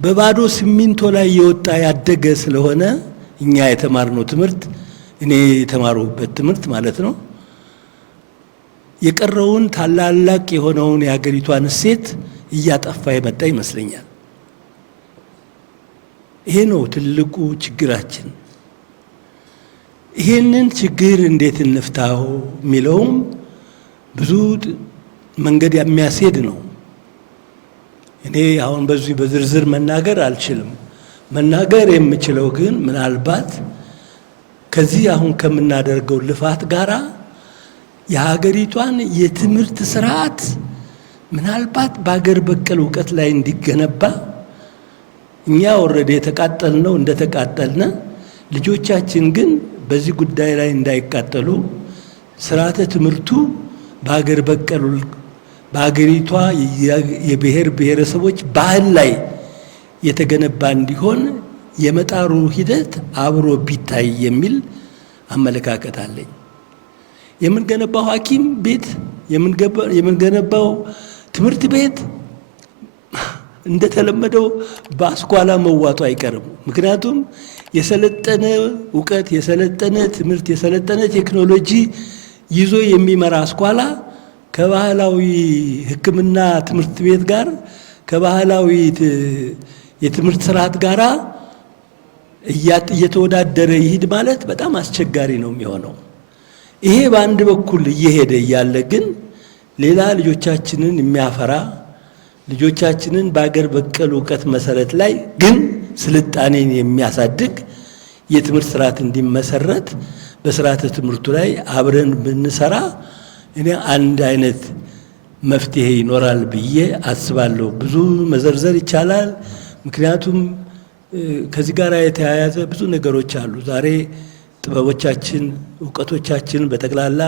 በባዶ ሲሚንቶ ላይ የወጣ ያደገ ስለሆነ እኛ የተማርነው ትምህርት፣ እኔ የተማሩበት ትምህርት ማለት ነው፣ የቀረውን ታላላቅ የሆነውን የሀገሪቷን እሴት እያጠፋ የመጣ ይመስለኛል። ይሄ ነው ትልቁ ችግራችን። ይሄንን ችግር እንዴት እንፍታው የሚለውም ብዙ መንገድ የሚያስሄድ ነው። እኔ አሁን በዚህ በዝርዝር መናገር አልችልም። መናገር የምችለው ግን ምናልባት ከዚህ አሁን ከምናደርገው ልፋት ጋራ የሀገሪቷን የትምህርት ስርዓት ምናልባት በአገር በቀል እውቀት ላይ እንዲገነባ እኛ ወረደ የተቃጠልነው እንደተቃጠልነ ልጆቻችን ግን በዚህ ጉዳይ ላይ እንዳይቃጠሉ ስርዓተ ትምህርቱ በአገር በቀል በአገሪቷ የብሔር ብሔረሰቦች ባህል ላይ የተገነባ እንዲሆን የመጣሩ ሂደት አብሮ ቢታይ የሚል አመለካከት አለኝ። የምንገነባው ሐኪም ቤት የምንገነባው ትምህርት ቤት እንደተለመደው በአስኳላ መዋጡ አይቀርም። ምክንያቱም የሰለጠነ እውቀት፣ የሰለጠነ ትምህርት፣ የሰለጠነ ቴክኖሎጂ ይዞ የሚመራ አስኳላ ከባህላዊ ሕክምና ትምህርት ቤት ጋር ከባህላዊ የትምህርት ስርዓት ጋር እየተወዳደረ ይሄድ ማለት በጣም አስቸጋሪ ነው የሚሆነው። ይሄ በአንድ በኩል እየሄደ እያለ ግን ሌላ ልጆቻችንን የሚያፈራ ልጆቻችንን በአገር በቀል እውቀት መሰረት ላይ ግን ስልጣኔን የሚያሳድግ የትምህርት ስርዓት እንዲመሰረት በስርዓተ ትምህርቱ ላይ አብረን ብንሰራ እኔ አንድ አይነት መፍትሄ ይኖራል ብዬ አስባለሁ። ብዙ መዘርዘር ይቻላል። ምክንያቱም ከዚህ ጋር የተያያዘ ብዙ ነገሮች አሉ። ዛሬ ጥበቦቻችን፣ እውቀቶቻችን በጠቅላላ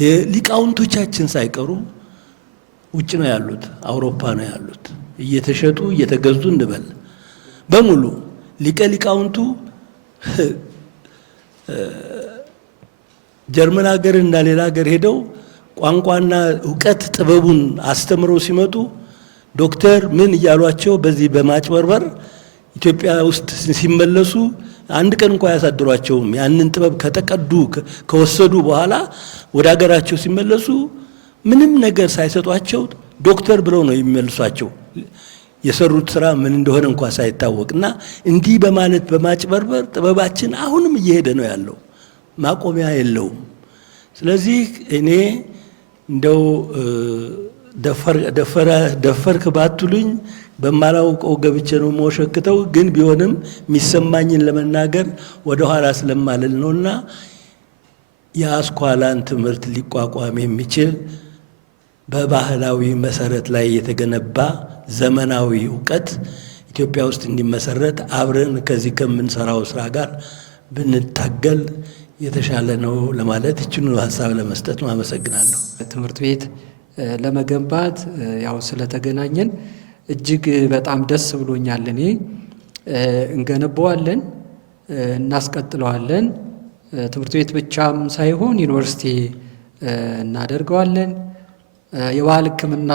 የሊቃውንቶቻችን ሳይቀሩ ውጭ ነው ያሉት፣ አውሮፓ ነው ያሉት። እየተሸጡ እየተገዙ እንበል በሙሉ ሊቀ ሊቃውንቱ ጀርመን ሀገር እና ሌላ ሀገር ሄደው ቋንቋና እውቀት ጥበቡን አስተምረው ሲመጡ ዶክተር ምን እያሏቸው በዚህ በማጭበርበር ኢትዮጵያ ውስጥ ሲመለሱ አንድ ቀን እንኳን ያሳድሯቸውም። ያንን ጥበብ ከተቀዱ ከወሰዱ በኋላ ወደ ሀገራቸው ሲመለሱ ምንም ነገር ሳይሰጧቸው ዶክተር ብለው ነው የሚመልሷቸው። የሰሩት ስራ ምን እንደሆነ እንኳን ሳይታወቅና እንዲህ በማለት በማጭበርበር ጥበባችን አሁንም እየሄደ ነው ያለው፣ ማቆሚያ የለውም። ስለዚህ እኔ እንደው ደፈርክ ባትሉኝ በማላውቀው ገብቼ ነው የምወሸክተው። ግን ቢሆንም የሚሰማኝን ለመናገር ወደ ኋላ ስለማልል ነውና የአስኳላን ትምህርት ሊቋቋም የሚችል በባህላዊ መሰረት ላይ የተገነባ ዘመናዊ እውቀት ኢትዮጵያ ውስጥ እንዲመሰረት አብረን ከዚህ ከምንሰራው ስራ ጋር ብንታገል የተሻለ ነው ለማለት እችኑ ሀሳብ ለመስጠት ነው። አመሰግናለሁ። ትምህርት ቤት ለመገንባት ያው ስለተገናኘን እጅግ በጣም ደስ ብሎኛል። እኔ እንገነባዋለን፣ እናስቀጥለዋለን። ትምህርት ቤት ብቻም ሳይሆን ዩኒቨርሲቲ እናደርገዋለን። የባህል ሕክምና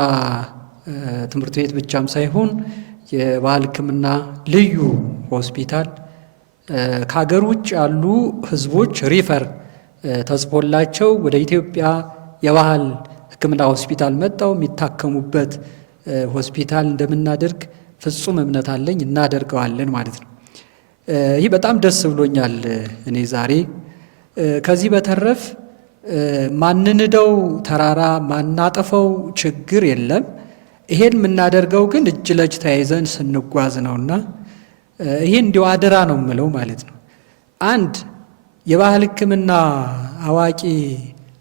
ትምህርት ቤት ብቻም ሳይሆን የባህል ሕክምና ልዩ ሆስፒታል ከሀገር ውጭ ያሉ ህዝቦች ሪፈር ተጽፎላቸው ወደ ኢትዮጵያ የባህል ሕክምና ሆስፒታል መጥተው የሚታከሙበት ሆስፒታል እንደምናደርግ ፍጹም እምነት አለኝ። እናደርገዋለን ማለት ነው። ይህ በጣም ደስ ብሎኛል እኔ ዛሬ። ከዚህ በተረፍ ማንንደው ተራራ ማናጠፈው ችግር የለም። ይሄን የምናደርገው ግን እጅ ለእጅ ተያይዘን ስንጓዝ ነውና ይሄ እንዲሁ አደራ ነው የምለው ማለት ነው። አንድ የባህል ሕክምና አዋቂ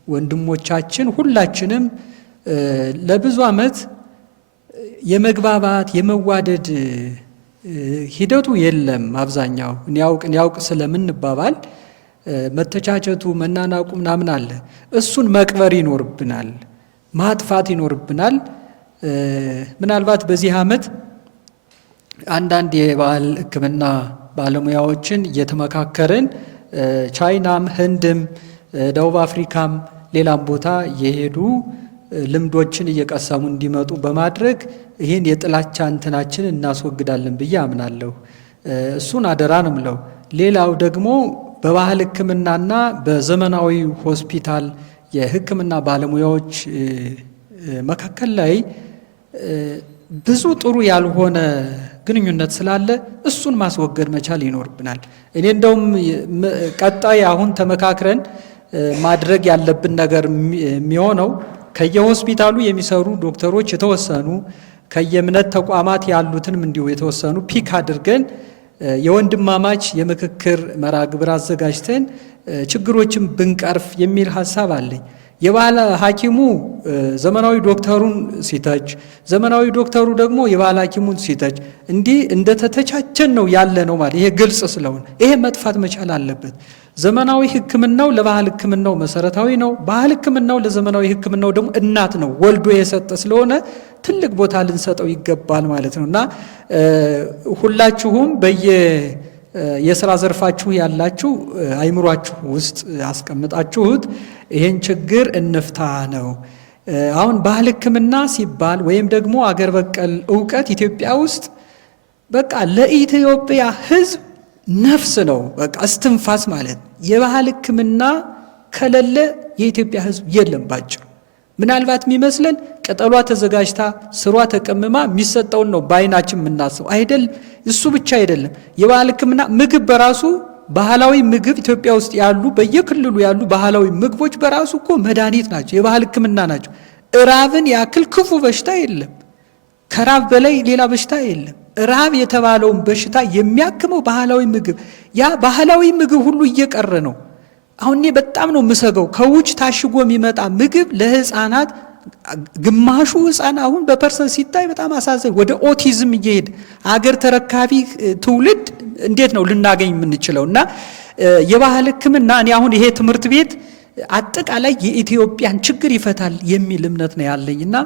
ወንድሞቻችን ሁላችንም ለብዙ ዓመት የመግባባት የመዋደድ ሂደቱ የለም። አብዛኛው እኔ ያውቅ ስለምንባባል መተቻቸቱ መናናቁ ምናምን አለ። እሱን መቅበር ይኖርብናል፣ ማጥፋት ይኖርብናል። ምናልባት በዚህ ዓመት አንዳንድ የባህል ሕክምና ባለሙያዎችን እየተመካከርን ቻይናም፣ ህንድም፣ ደቡብ አፍሪካም ሌላም ቦታ የሄዱ ልምዶችን እየቀሰሙ እንዲመጡ በማድረግ ይህን የጥላቻ እንትናችን እናስወግዳለን ብዬ አምናለሁ። እሱን አደራ ነው የምለው። ሌላው ደግሞ በባህል ሕክምናና በዘመናዊ ሆስፒታል የሕክምና ባለሙያዎች መካከል ላይ ብዙ ጥሩ ያልሆነ ግንኙነት ስላለ እሱን ማስወገድ መቻል ይኖርብናል። እኔ እንደውም ቀጣይ አሁን ተመካክረን ማድረግ ያለብን ነገር የሚሆነው ከየሆስፒታሉ የሚሰሩ ዶክተሮች የተወሰኑ ከየእምነት ተቋማት ያሉትንም እንዲሁ የተወሰኑ ፒክ አድርገን የወንድማማች የምክክር መርሃ ግብር አዘጋጅተን ችግሮችን ብንቀርፍ የሚል ሀሳብ አለኝ። የባህል ሐኪሙ ዘመናዊ ዶክተሩን ሲተች፣ ዘመናዊ ዶክተሩ ደግሞ የባህል ሐኪሙን ሲተች እንዲህ እንደተተቻቸን ነው ያለ ነው ማለት ይሄ ግልጽ ስለሆነ ይሄ መጥፋት መቻል አለበት። ዘመናዊ ሕክምናው ለባህል ሕክምናው መሰረታዊ ነው። ባህል ሕክምናው ለዘመናዊ ሕክምናው ደግሞ እናት ነው፣ ወልዶ የሰጠ ስለሆነ ትልቅ ቦታ ልንሰጠው ይገባል ማለት ነው እና ሁላችሁም የስራ ዘርፋችሁ ያላችሁ አይምሯችሁ ውስጥ አስቀምጣችሁት ይሄን ችግር እንፍታ ነው። አሁን ባህል ሕክምና ሲባል ወይም ደግሞ አገር በቀል ዕውቀት ኢትዮጵያ ውስጥ በቃ ለኢትዮጵያ ሕዝብ ነፍስ ነው፣ በቃ እስትንፋስ ማለት። የባህል ሕክምና ከሌለ የኢትዮጵያ ሕዝብ የለም ባጭሩ። ምናልባት የሚመስለን ቅጠሏ ተዘጋጅታ ስሯ ተቀምማ የሚሰጠውን ነው በአይናችን የምናስበው አይደለም። እሱ ብቻ አይደለም። የባህል ሕክምና ምግብ በራሱ ባህላዊ ምግብ ኢትዮጵያ ውስጥ ያሉ በየክልሉ ያሉ ባህላዊ ምግቦች በራሱ እኮ መድኃኒት ናቸው፣ የባህል ሕክምና ናቸው። ራብን ያክል ክፉ በሽታ የለም። ከራብ በላይ ሌላ በሽታ የለም። ራብ የተባለውን በሽታ የሚያክመው ባህላዊ ምግብ፣ ያ ባህላዊ ምግብ ሁሉ እየቀረ ነው። አሁን እኔ በጣም ነው የምሰገው። ከውጭ ታሽጎ የሚመጣ ምግብ ለህፃናት ግማሹ ህፃን አሁን በፐርሰንት ሲታይ በጣም አሳዘኝ፣ ወደ ኦቲዝም እየሄደ አገር ተረካቢ ትውልድ እንዴት ነው ልናገኝ የምንችለው? እና የባህል ሕክምና እኔ አሁን ይሄ ትምህርት ቤት አጠቃላይ የኢትዮጵያን ችግር ይፈታል የሚል እምነት ነው ያለኝ እና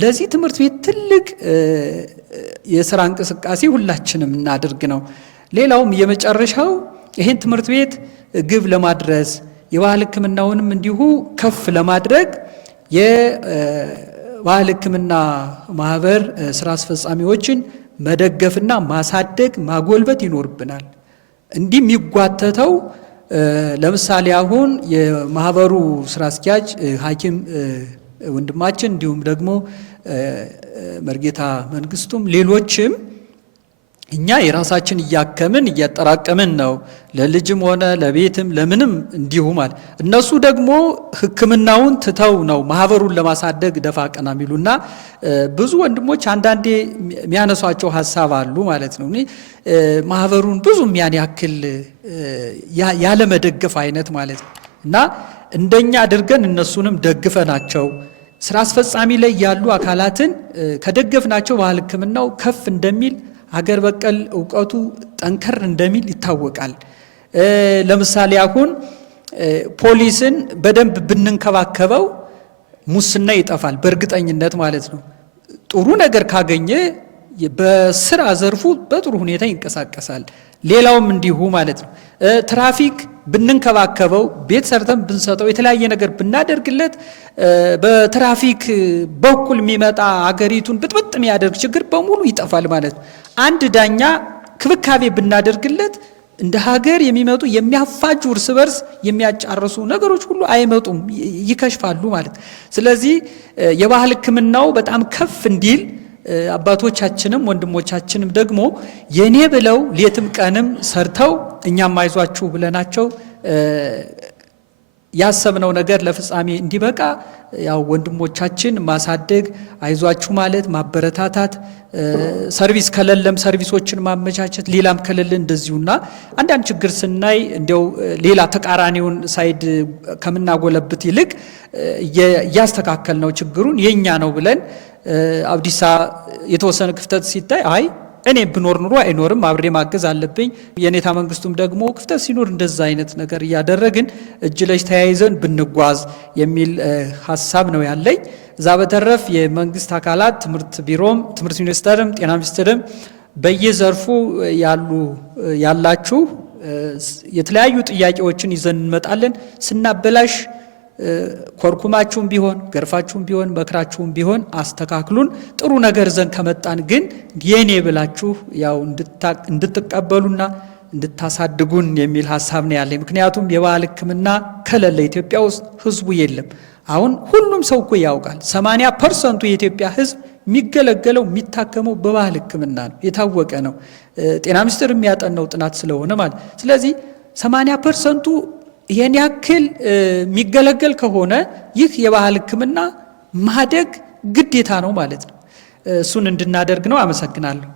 ለዚህ ትምህርት ቤት ትልቅ የስራ እንቅስቃሴ ሁላችንም እናድርግ ነው። ሌላውም የመጨረሻው ይሄን ትምህርት ቤት ግብ ለማድረስ የባህል ሕክምናውንም እንዲሁ ከፍ ለማድረግ የባህል ሕክምና ማህበር ስራ አስፈጻሚዎችን መደገፍና ማሳደግ ማጎልበት ይኖርብናል። እንዲህ የሚጓተተው ለምሳሌ አሁን የማህበሩ ስራ አስኪያጅ ሐኪም ወንድማችን እንዲሁም ደግሞ መርጌታ መንግስቱም ሌሎችም እኛ የራሳችን እያከምን እያጠራቀምን ነው፣ ለልጅም ሆነ ለቤትም ለምንም እንዲሁ ማለት። እነሱ ደግሞ ሕክምናውን ትተው ነው ማህበሩን ለማሳደግ ደፋ ቀና የሚሉና ብዙ ወንድሞች አንዳንዴ የሚያነሷቸው ሀሳብ አሉ ማለት ነው። ማህበሩን ብዙ ያን ያክል ያለ መደገፍ አይነት ማለት ነው እና እንደኛ አድርገን እነሱንም ደግፈናቸው ስራ አስፈጻሚ ላይ ያሉ አካላትን ከደገፍናቸው ባህል ሕክምናው ከፍ እንደሚል ሀገር በቀል ዕውቀቱ ጠንከር እንደሚል ይታወቃል። ለምሳሌ አሁን ፖሊስን በደንብ ብንንከባከበው ሙስና ይጠፋል በእርግጠኝነት ማለት ነው። ጥሩ ነገር ካገኘ በስራ ዘርፉ በጥሩ ሁኔታ ይንቀሳቀሳል። ሌላውም እንዲሁ ማለት ነው። ትራፊክ ብንንከባከበው፣ ቤት ሰርተን ብንሰጠው፣ የተለያየ ነገር ብናደርግለት በትራፊክ በኩል የሚመጣ አገሪቱን ብጥብጥ የሚያደርግ ችግር በሙሉ ይጠፋል ማለት ነው። አንድ ዳኛ ክብካቤ ብናደርግለት እንደ ሀገር የሚመጡ የሚያፋጁ እርስ በርስ የሚያጫርሱ ነገሮች ሁሉ አይመጡም፣ ይከሽፋሉ ማለት። ስለዚህ የባህል ሕክምናው በጣም ከፍ እንዲል አባቶቻችንም ወንድሞቻችንም ደግሞ የኔ ብለው ሌትም ቀንም ሰርተው እኛም አይዟችሁ ብለናቸው ያሰብነው ነገር ለፍጻሜ እንዲበቃ ያው ወንድሞቻችን ማሳደግ አይዟችሁ ማለት ማበረታታት ሰርቪስ ከለለም ሰርቪሶችን ማመቻቸት ሌላም ከለለ እንደዚሁና አንዳንድ ችግር ስናይ እንደው ሌላ ተቃራኒውን ሳይድ ከምናጎለብት ይልቅ ያስተካከልነው ችግሩን የኛ ነው ብለን አብዲሳ የተወሰነ ክፍተት ሲታይ አይ እኔ ብኖር ኑሮ አይኖርም አብሬ ማገዝ አለብኝ የኔታ መንግስቱም ደግሞ ክፍተት ሲኖር እንደዛ አይነት ነገር ያደረግን እጅ ለእጅ ተያይዘን ብንጓዝ የሚል ሐሳብ ነው ያለኝ። እዛ በተረፍ የመንግስት አካላት ትምህርት ቢሮም ትምህርት ሚኒስቴርም ጤና ሚኒስቴርም በየዘርፉ ያላችሁ የተለያዩ ጥያቄዎችን ይዘን እንመጣለን። ስናበላሽ ኮርኩማችሁም ቢሆን ገርፋችሁም ቢሆን መክራችሁም ቢሆን አስተካክሉን። ጥሩ ነገር ዘን ከመጣን ግን የኔ ብላችሁ ያው እንድትቀበሉና እንድታሳድጉን የሚል ሐሳብ ነው ያለኝ። ምክንያቱም የባህል ሕክምና ከሌለ ኢትዮጵያ ውስጥ ህዝቡ የለም። አሁን ሁሉም ሰው እኮ ያውቃል 80% የኢትዮጵያ ህዝብ የሚገለገለው የሚታከመው በባህል ሕክምና ነው። የታወቀ ነው። ጤና ሚኒስቴር የሚያጠናው ጥናት ስለሆነ ማለት ስለዚህ 80% ይሄን ያክል የሚገለገል ከሆነ ይህ የባህል ሕክምና ማደግ ግዴታ ነው ማለት ነው። እሱን እንድናደርግ ነው። አመሰግናለሁ።